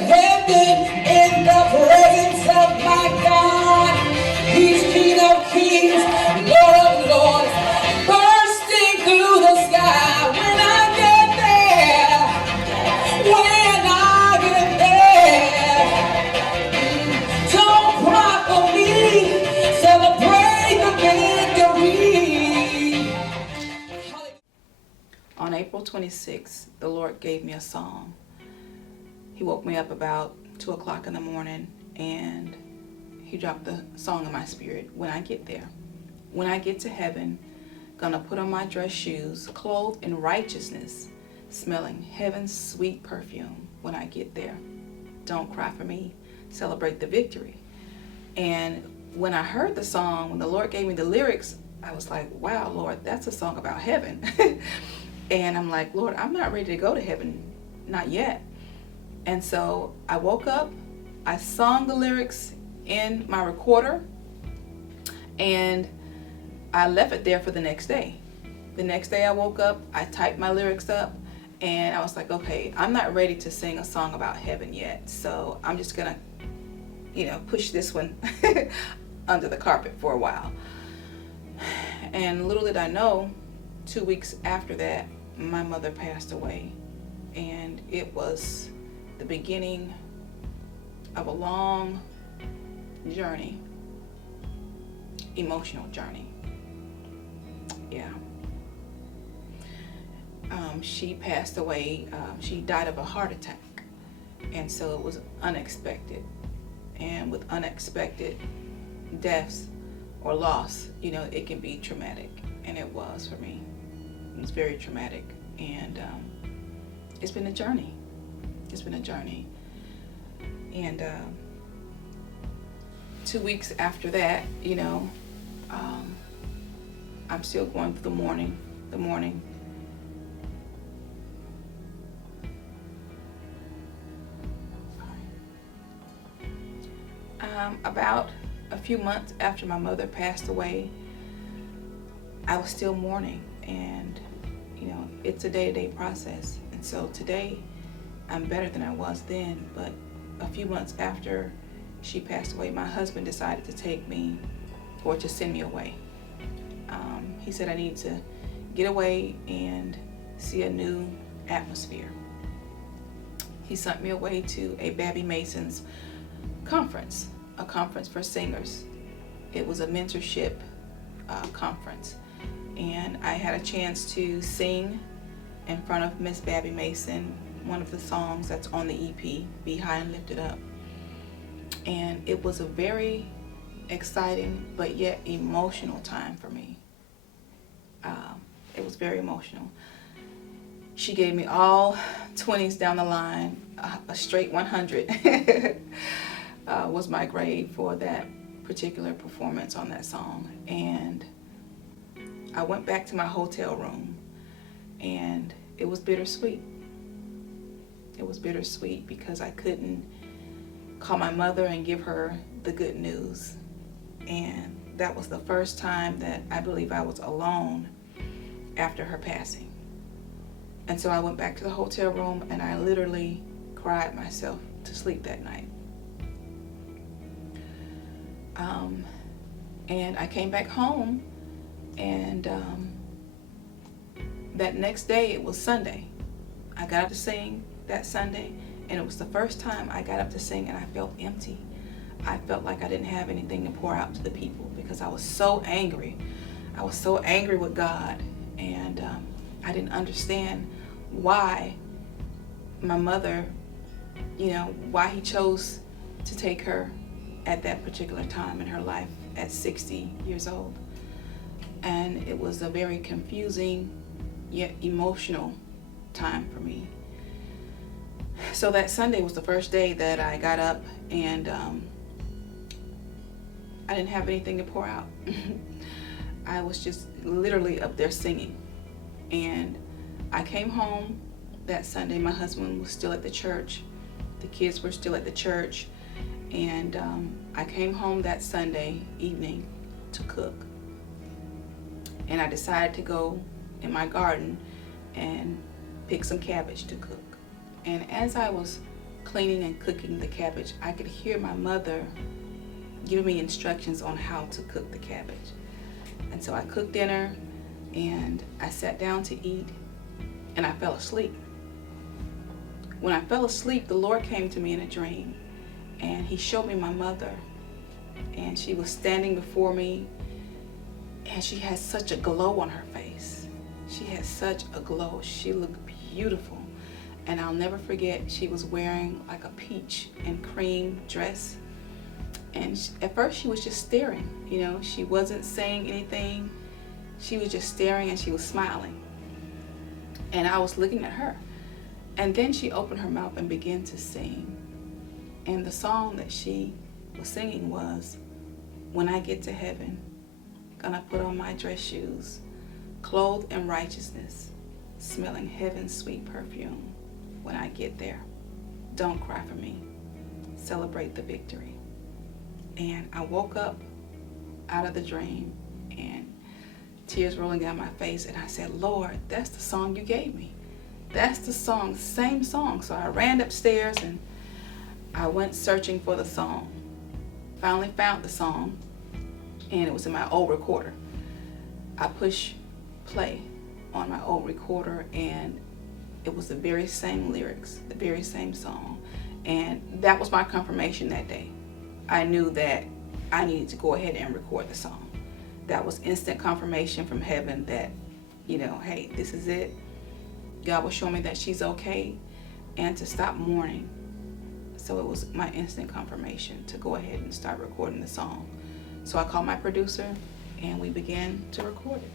heaven in the presence of my God. He's King of kings, Lord of lords, bursting through the sky. When I get there, when I get there, don't cry for me, celebrate the victory. On April 26th, the Lord gave me a song. He woke me up about 2 o'clock in the morning, and he dropped the song in my spirit. When I get there, when I get to heaven, gonna put on my dress shoes, clothed in righteousness, smelling heaven's sweet perfume. When I get there, don't cry for me, celebrate the victory. And when I heard the song, when the Lord gave me the lyrics, I was like, wow, Lord, that's a song about heaven. And I'm like, Lord, I'm not ready to go to heaven, not yet. And so I woke up, I sung the lyrics in my recorder, and I left it there for the next day. The next day I woke up, I typed my lyrics up, and I was like, okay, I'm not ready to sing a song about heaven yet, so I'm just gonna, push this one under the carpet for a while. And little did I know, 2 weeks after that, my mother passed away, and it was the beginning of a long journey, emotional journey. Yeah. She passed away. She died of a heart attack, and so it was unexpected. And with unexpected deaths or loss, it can be traumatic, and it was for me. It was very traumatic, and it's been a journey. It's been a journey. And 2 weeks after that, I'm still going through the mourning. About a few months after my mother passed away, I was still mourning, and it's a day-to-day process. And so today I'm better than I was then, but a few months after she passed away, my husband decided to take me, or to send me away. He said I need to get away and see a new atmosphere. He sent me away to a Babby Mason's conference, a conference for singers. It was a mentorship conference, and I had a chance to sing in front of Miss Babby Mason one of the songs that's on the EP, Be High and Lifted Up. And it was a very exciting but yet emotional time for me. It was very emotional. She gave me all 20s down the line. A straight 100 was my grade for that particular performance on that song. And I went back to my hotel room, and it was bittersweet. It was bittersweet because I couldn't call my mother and give her the good news. And that was the first time that I believe I was alone after her passing. And so I went back to the hotel room, and I literally cried myself to sleep that night. And I came back home, and that next day, it was Sunday. I got up to sing that Sunday, and it was the first time I got up to sing and I felt empty. I felt like I didn't have anything to pour out to the people because I was so angry. I was so angry with God, and I didn't understand why my mother, why he chose to take her at that particular time in her life at 60 years old. And it was a very confusing yet emotional time for me. So that Sunday was the first day that I got up, and I didn't have anything to pour out. I was just literally up there singing. And I came home that Sunday. My husband was still at the church. The kids were still at the church. And I came home that Sunday evening to cook. And I decided to go in my garden and pick some cabbage to cook. And as I was cleaning and cooking the cabbage, I could hear my mother giving me instructions on how to cook the cabbage. And so I cooked dinner and I sat down to eat and I fell asleep. When I fell asleep, the Lord came to me in a dream and he showed me my mother, and she was standing before me and she had such a glow on her face. She had such a glow. She looked beautiful. And I'll never forget, she was wearing like a peach and cream dress. And at first she was just staring, she wasn't saying anything. She was just staring and she was smiling. And I was looking at her. And then she opened her mouth and began to sing. And the song that she was singing was, "When I get to heaven, gonna put on my dress shoes, clothed in righteousness, smelling heaven's sweet perfume. When I get there, don't cry for me, celebrate the victory." And I woke up out of the dream and tears rolling down my face, and I said, "Lord, that's the song you gave me. That's the song, same song." So I ran upstairs and I went searching for the song. Finally found the song, and it was in my old recorder. I pushed play on my old recorder, and it was the very same lyrics, the very same song. And that was my confirmation that day. I knew that I needed to go ahead and record the song. That was instant confirmation from heaven that, hey, this is it. God was showing me that she's okay and to stop mourning. So it was my instant confirmation to go ahead and start recording the song. So I called my producer and we began to record it.